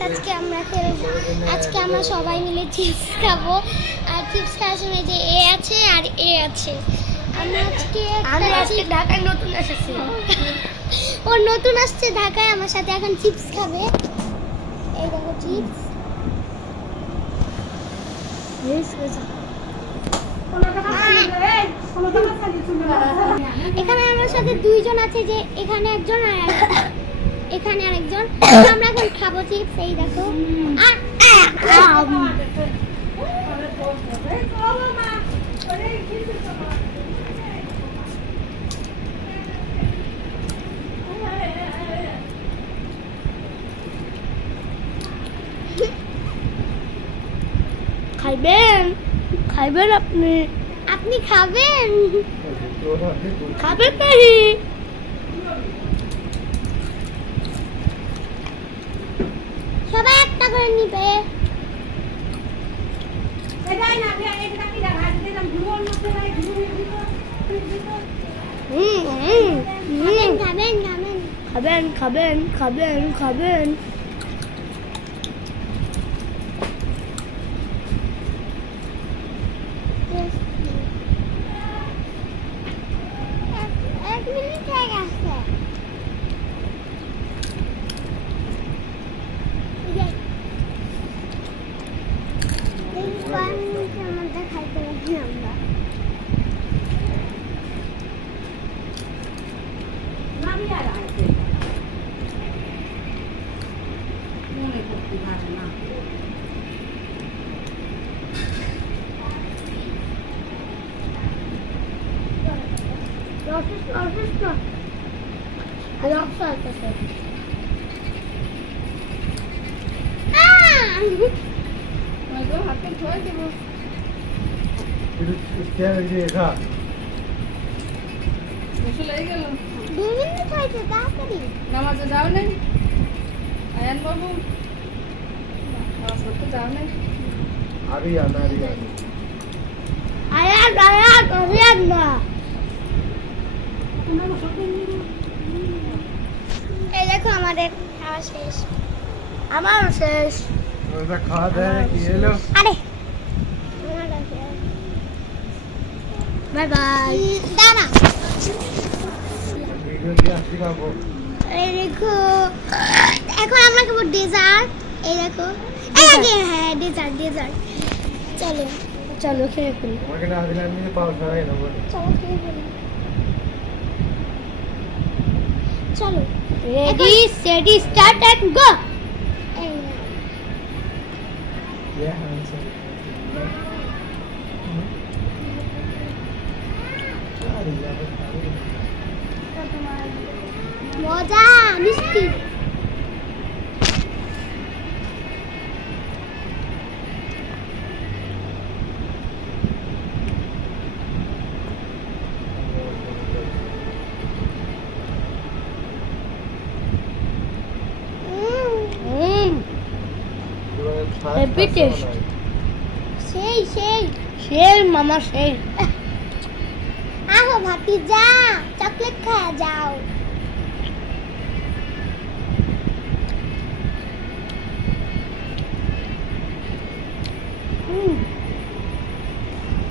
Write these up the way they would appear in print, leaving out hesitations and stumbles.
Guys, আজকে আমরা সবাই মিলে চিপস খাবো। আর চিপস খাওয়ার সময় যে এ আছে আর এ আছে। আমি আজকে ঢাকায় নতুন এসেছি। ও নতুন আসছে ঢাকায়, আমার সাথে এখন চিপস খাবে। এই দেখো চিপস। এখানে আমার সাথে দুইজন আছে, যে এখানে একজন আর এখানে আরেকজন। আমরা এখন খাবো চিপস। এই দেখো খাইবেন আপনি খাবেন নাকি? সবাই একটা করে নিবে। খাবেন। এক মিনিট হয়ে গেছে। খাইতে পারি আমরা। নামাজে যাও নাই আয়ান বাবু? যাও নাই? এই দেখো আমাদের খাওয়া শেষ। আমারও শেষ। খাওয়া দাওয়া কি হলো? আরে বাই বাই। দাঁড়া, এই দেখো এখন আমরা খাবো ডেজার্ট। এই দেখো হ্যাঁ ডেজার্ট। চলো খেয়ে ফেলি। চলো রেডি স্টার্ট এন্ড গো। মজা মিষ্টি। Heavy taste. সেই মামা সেই। আহো ভাতিজা, চকলেট খাওয়া যাও।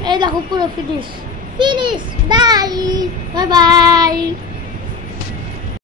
এই দেখো পুরো ফিনিশ। বাই।